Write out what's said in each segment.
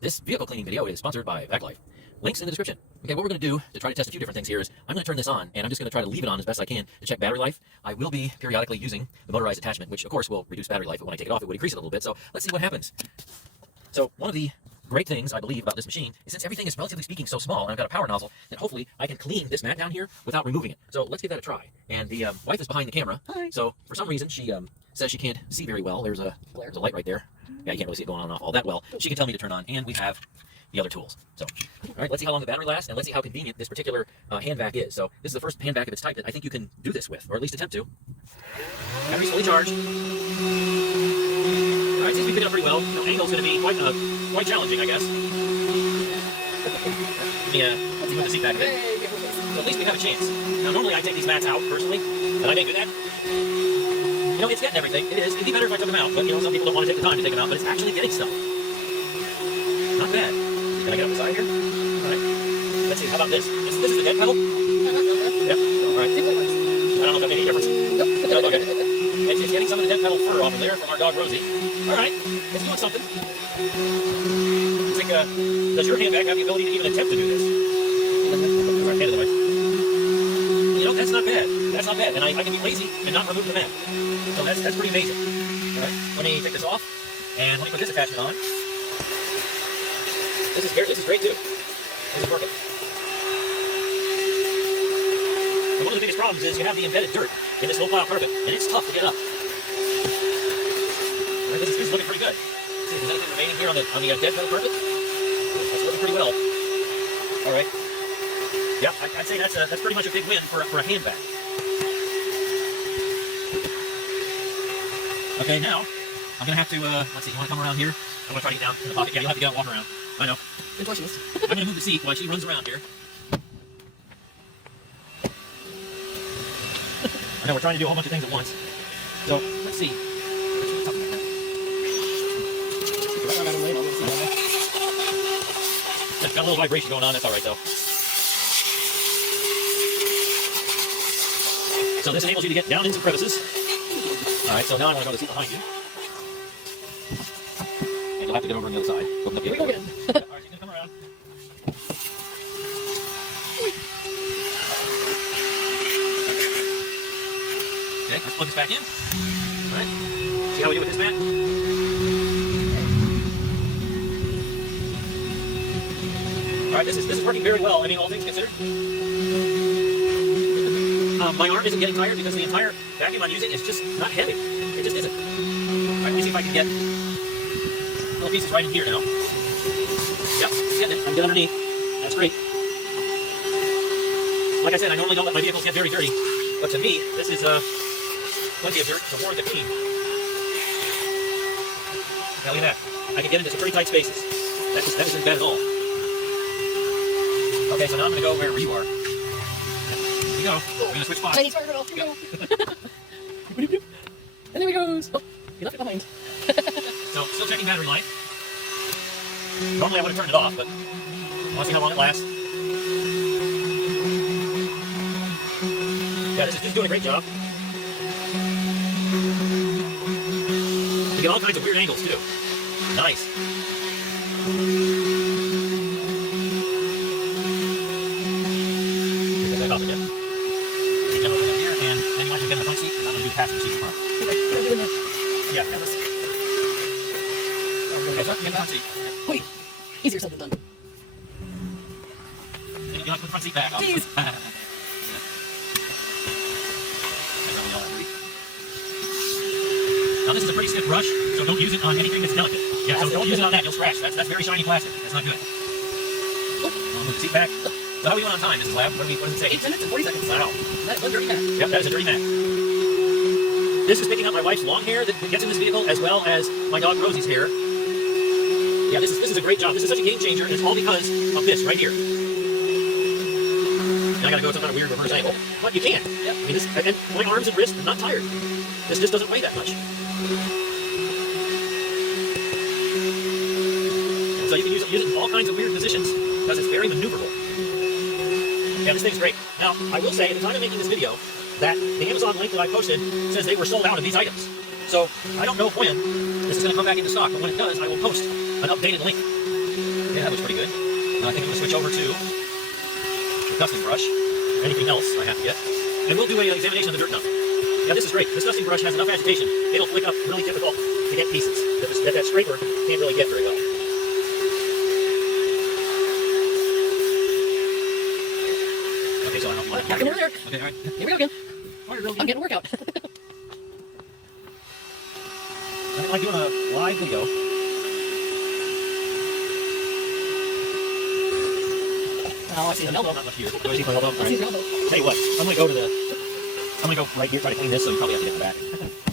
This vehicle cleaning video is sponsored by VacLife. Links in the description. Okay, what we're going to do to try to test a few different things here is I'm going to turn this on, and I'm just going to try to leave it on as best I can to check battery life. I will be periodically using the motorized attachment, which of course will reduce battery life, but when I take it off, it would increase it a little bit. So let's see what happens. So one of the great things I believe about this machine is since everything is relatively speaking so small, and I've got a power nozzle, that hopefully I can clean this mat down here without removing it. So let's give that a try. And the wife is behind the camera. Hi. So for some reason she says she can't see very well. There's a light right there. Yeah, you can't really see it going on and off all that well. She can tell me to turn on, and we have the other tools. So, all right, let's see how long the battery lasts, and let's see how convenient this particular hand vac is. So this is the first hand vac of its type that I think you can do this with, or at least attempt to. Battery's fully charged. All right, seems to be picking up pretty well. The angle's going to be quite challenging, I guess. Let me move the seat back a bit. So at least we have a chance. Now, normally I take these mats out personally, and I may do that. You know, it's getting everything. It is. It'd be better if I took them out, but you know, some people don't want to take the time to take them out, but it's actually getting stuff. Not bad. Can I get up the side here? All right. Let's see. How about this? This is the dead pedal? Yep. All right. I don't know if that made any difference. Nope. Okay. It's getting some of the dead pedal fur off of there from our dog Rosie. All right. It's doing something. It's like, does your hand vac have the ability to even attempt to do this? All right, hand it away. You know, that's not bad. That's not bad. And I can be lazy and not remove the mat. So that's pretty amazing. All right. Let me take this off, and let me put this attachment on. This is great too. This is working. But one of the biggest problems is you have the embedded dirt in this low pile carpet, and it's tough to get up. Right, this is looking pretty good. See if there's anything remaining here on the dead pedal carpet. That's looking pretty well. All right. Yeah, I'd say that's pretty much a big win for a hand vac. Okay, now I'm gonna have to let's see. You want to come around here? I'm gonna try to get down in the pocket. Yeah, you'll have to get out and walk around. I know. Good questions. I'm going to move the seat while she runs around here. I know we're trying to do a whole bunch of things at once. So, let's see. It's got a little vibration going on. That's all right, though. So this enables you to get down into crevices. All right, so now I want to go to the seat behind you. And you'll have to get over on the other side. Open up the other door. Okay, let's plug this back in. All right. See how we do with this mat? All right, this is working very well. I mean, all things considered. My arm isn't getting tired because the entire vacuum I'm using is just not heavy. It just isn't. All right, let me see if I can get little pieces right in here now. Yep, getting it. I'm getting underneath. That's great. Like I said, I normally don't let my vehicles get very dirty, but to me, this is plenty of dirt to warrant the clean. Now look at that. I can get into some pretty tight spaces. That isn't bad at all. Okay, so now I'm going to go wherever you are. Here we go. We're going to switch spots. Tiny sparkle. Here we go. And there he goes. Oh, he left it behind. So, still checking battery life. Normally I would have turned it off, but I want to see how long it lasts. Yeah, this is doing a great job. You get all kinds of weird angles, too. Nice. Get that off again. Get over here, and then you want to get in the front seat. I'm going to do passenger seat tomorrow. Yeah, that was... Okay, so get in the front seat. Wait, easier said than done. And you have to put the front seat back. Jeez. Now this is a pretty stiff brush, so don't use it on anything that's delicate. Yeah, so don't use it on that, you'll scratch. That's very shiny plastic. That's not good. I'll move the seat back. So how are we doing on time, Mrs. Lab? What does it say? 8 minutes and 40 seconds. Wow. That's a dirty mat. Yep, that is a dirty mat. This is picking up my wife's long hair that gets in this vehicle, as well as my dog Rosie's hair. Yeah, this is a great job. This is such a game changer, and it's all because of this right here. And I gotta go at some kind of weird reverse angle. But you can. Yep. I mean, and my arms and wrists are not tired. This just doesn't weigh that much. So you can use it in all kinds of weird positions because it's very maneuverable. Yeah, this thing's great. Now, I will say, at the time of making this video, that the Amazon link that I posted says they were sold out of these items. So I don't know when this is going to come back into stock, but when it does, I will post an updated link. Yeah, that looks pretty good. I think I'm going to switch over to the dusting brush. Anything else I have to get. And we'll do an examination of the dirt dump. Yeah, this is great. This dusting brush has enough agitation. It'll flick up really difficult to get pieces that scraper can't really get very well. Okay, so I don't know. Back over there. Okay, all right. Here we go again. I'm getting a workout. I'm like doing a live video. Oh, I see the elbow. Not much here. Do I see my elbow? All I see right. the elbow. Tell you what, I'm gonna go right here, try to clean this, so you probably have to get the back.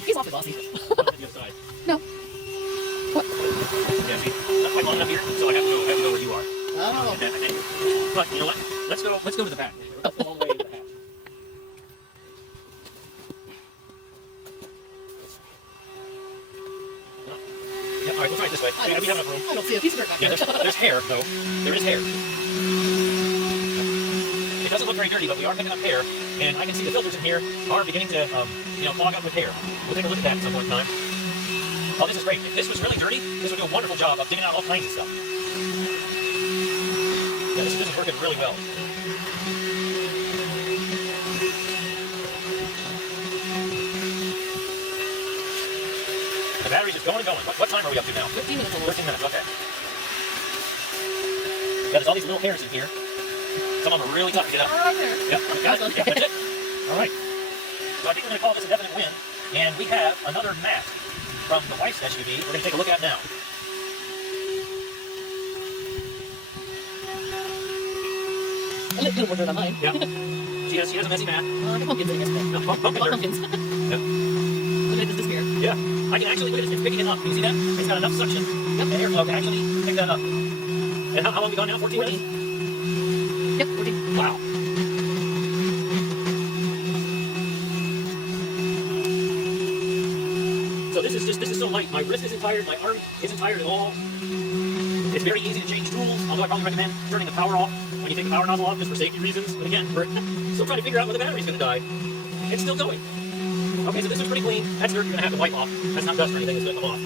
He's awfully bossy. On the other side. No. What? Yeah, see, not quite long enough here, so I have to go where you are. Oh. And then, I think. But you know what? Let's go to the back. Let's go all the way to the back. Yeah, all right, we'll try it this way. We have enough room. I don't see a piece of dirt back Yeah, there. there's hair, though. There is hair. It doesn't look very dirty, but we are picking up hair, and I can see the filters in here are beginning to, clog up with hair. We'll take a look at that at some point in time. Oh, this is great. If this was really dirty, this would do a wonderful job of digging out all kinds of stuff. Yeah, this is working really well. The battery's just going and going. What time are we up to now? 15 minutes almost. 13 minutes, okay. Yeah, there's all these little hairs in here. Some of them are really tough to get out. Right there. Yep, got it. Yep, that's it. All right. So I think we're going to call this a definite win. And we have another mat from the wife's SUV we're going to take a look at now. A little more dirt on mine. Yeah. She has a messy mat. The pumpkins, I guess. No, pumpkin dirt. Pumpkins. Yep. Look at this disappear. Yeah. I can actually, look at it, it's picking it up. Can you see that? It's got enough suction. Yep, the airflow can actually pick that up. And how long have we gone now? 14 minutes? Yep, 14. Wow. So this is so light. My wrist isn't tired, my arm isn't tired at all. It's very easy to change tools, although I probably recommend turning the power off when you take the power nozzle off, just for safety reasons. But again, we're still trying to figure out when the battery's going to die. It's still going. Okay, so this is pretty clean. That's dirt you're going to have to wipe off. That's not dust or anything that's going to come off.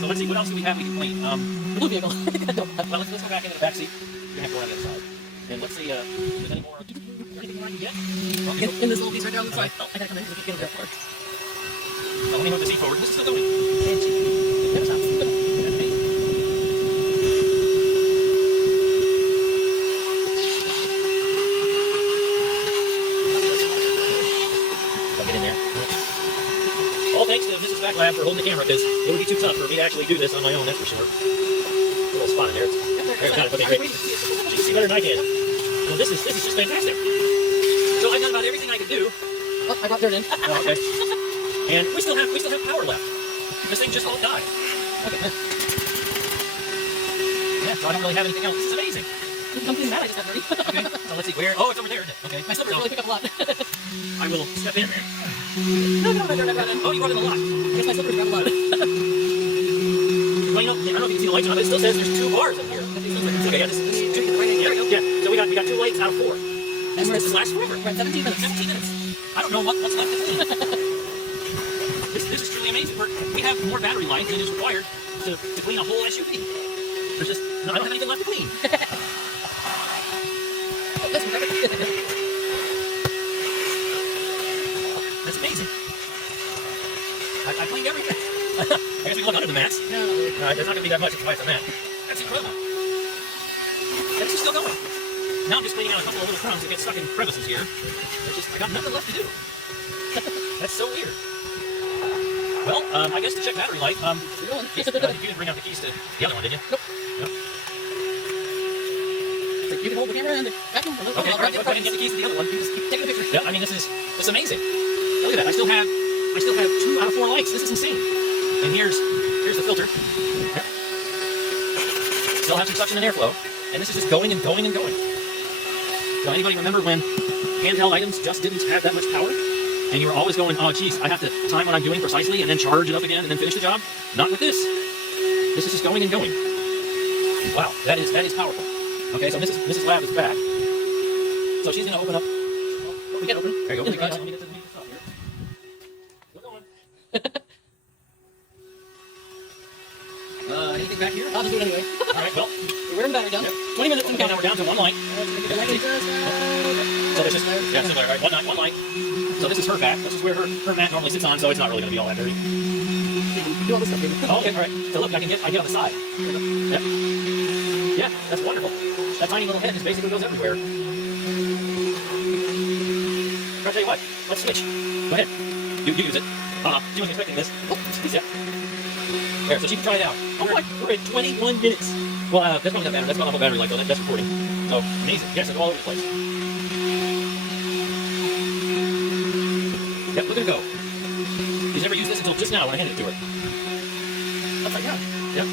So let's see, what else do we have we can clean? The blue vehicle. Well, let's go back into the back seat. We're going to have to go around the other side. And let's see if there's any more. Anything more I can get? Okay. In this little piece right down the side. Oh, I gotta come in. Get a grip for it. Let me move the seat forward. This is still going. Never stops. I'll get in there. All thanks to Mrs. VacLife for holding the camera, because it would be too tough for me to actually do this on my own, that's for sure. A little spot in there. There, got it. Okay, great. She can see better than I can. Well, this is just fantastic. So I've done about everything I could do. Oh, I brought dirt in. Oh, okay. And we still have power left. This thing just won't die. Okay, good. Yeah, so I don't really have anything else. This is amazing. I'm cleaning that. I just got dirty. Okay, so let's see where. Oh, it's over there, isn't it? Okay. My slippers really pick up a lot. I will step in. No, my dirt I brought in. Oh, you brought in a lot. I guess my slippers grab a lot. Well, I don't know if you can see the lights on it. It still says there's 2 bars in here. Okay, yeah, this is 2. Right there we go. Yeah, so we got 2 lights out of 4. And This lasts forever. we're at 17 minutes. 17 minutes. I don't know what's left to clean. This is truly amazing. We have more battery life than is required to clean a whole SUV. There's just, no, I don't have anything left to clean. That's perfect. That's amazing. I cleaned everything. I guess we can look under the mats. No, not really. There's not going to be that much if it's a mat. That's incredible. And this is still going. Now I'm just cleaning out a couple of little crumbs that get stuck in crevices here. I got nothing left to do. That's so weird. Well, I guess to check battery life, We're going. you didn't bring out the keys to the other one, did you? Nope. Nope. So you can hold the camera and the vacuum. Okay, all right, go ahead and get the keys to the other one. Just keep taking a picture. Yeah, I mean, this is amazing. Look at that. I still have 2 out of 4 lights. This is insane. And here's the filter. Still have some suction and airflow. And this is just going and going and going. So anybody remember when handheld items just didn't have that much power? And you were always going, oh geez, I have to time what I'm doing precisely and then charge it up again and then finish the job? Not with this. This is just going and going. Wow, that is powerful. Okay, so Mrs. Lab is back. So she's going to open up. We can open it. There you go. In the garage. Let me get the top here. We're going. Anything back here? I'll just do it anyway. All right, well, We're wearing battery done. Yep. 20 minutes. Okay, now we're down to one light. So this is, yeah, similar, right? One light. So this is her back. This is where her mat normally sits on, so it's not really going to be all that dirty. Do all this stuff, baby. Oh, okay, all right. So look, I get on the side. Yep. Yeah, that's wonderful. That tiny little head just basically goes everywhere. I'll tell you what. Let's switch. Go ahead. You use it. She wasn't expecting this. Oh, yeah. There, so she can try it out. Oh my, we're at 21 minutes. Well, that's probably not battery. That's not the whole battery life, though. That's recording. So, amazing. Yes, it's all over the place. Yep, look at it go. She's never used this until just now when I handed it to her. Upside down. Yep.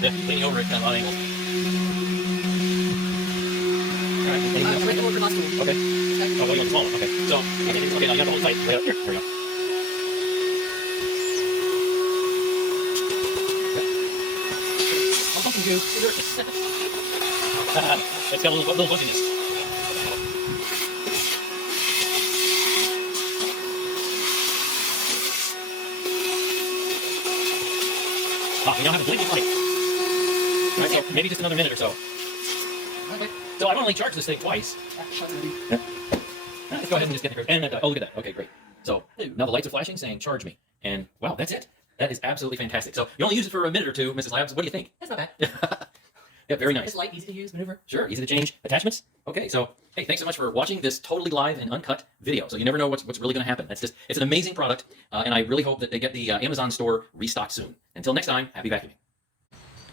Yeah, leaning over it, kind of on angles. Alright, anything else? Right over nostril. Okay. Oh, well, you want the small one. Okay. So, okay, now you have to hold tight. Right up here. There we go. I'm pumping you. It's got a little fuzziness. We now have a blinking light. Alright, so maybe just another minute or so. Okay. So I've only charged this thing twice. Let's go ahead and just get the and oh, look at that. Okay, great. So now the lights are flashing saying charge me. And wow, that's it. That is absolutely fantastic. So you only use it for a minute or two, Mrs. Labs. What do you think? That's not bad. Yeah, very nice. It's light, easy to use, maneuver. Sure, easy to change attachments. Okay, so hey, thanks so much for watching this totally live and uncut video. So you never know what's really going to happen. It's an amazing product, and I really hope that they get the Amazon store restocked soon. Until next time, happy vacuuming.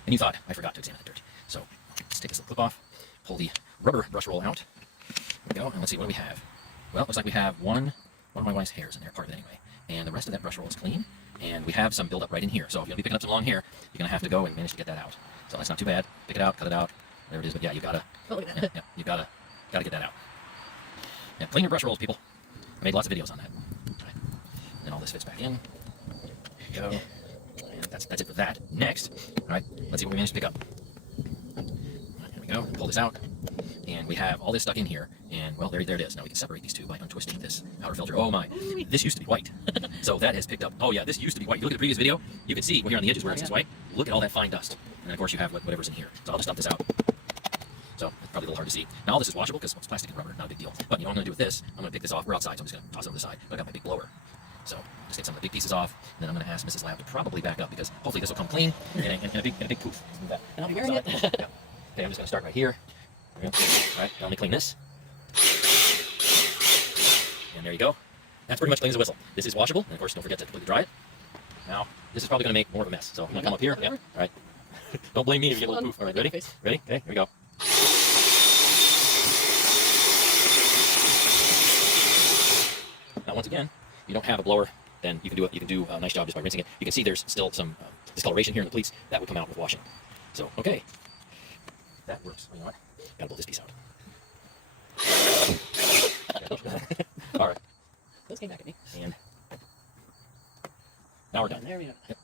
And you thought I forgot to examine the dirt. So let's take this little clip off, pull the rubber brush roll out. There we go, and let's see, what do we have? Well, it looks like we have one of my wife's hairs in there, part of it anyway. And the rest of that brush roll is clean, and we have some buildup right in here. So if you're going to be picking up some long hair, you're going to have to go and manage to get that out. So that's not too bad. Pick it out, cut it out, there it is. But yeah, you gotta, you gotta get that out. Yeah, clean your brush rolls, people. I made lots of videos on that. Right. And all this fits back in. There you go. And that's it for that. Next, all right, let's see what we managed to pick up. Here we go. Pull this out, and we have all this stuck in here. And well, there it is. Now we can separate these two by untwisting this outer filter. Oh my, this used to be white. So that has picked up. Oh yeah, this used to be white. You look at the previous video, you can see here on the edges where it says white. Look at all that fine dust. And of course you have whatever's in here. So I'll just dump this out. So it's probably a little hard to see. Now all this is washable because it's plastic and rubber, not a big deal. But you know what I'm going to do with this? I'm going to pick this off. We're outside, so I'm just going to toss it over the side. But I got my big blower. So just get some of the big pieces off. And then I'm going to ask Mrs. Lab to probably back up because hopefully this will come clean and a big poof. And I'll be wearing it. Yeah. Okay, I'm just going to start right here. All right, now let me clean this. And there you go. That's pretty much clean as a whistle. This is washable, and of course, don't forget to completely dry it. Now, this is probably going to make more of a mess. So I'm going to come up here. Yeah, all right. Don't blame me if you get a little poof. All right, ready? Ready? Okay, here we go. Now, once again, you don't have a blower, then you can do a nice job just by rinsing it. You can see there's still some discoloration here in the pleats. That would come out with washing. So, okay. That works. You know what? Gotta pull this piece out. All right. Those came back at me. And now we're done. There we go. Yep.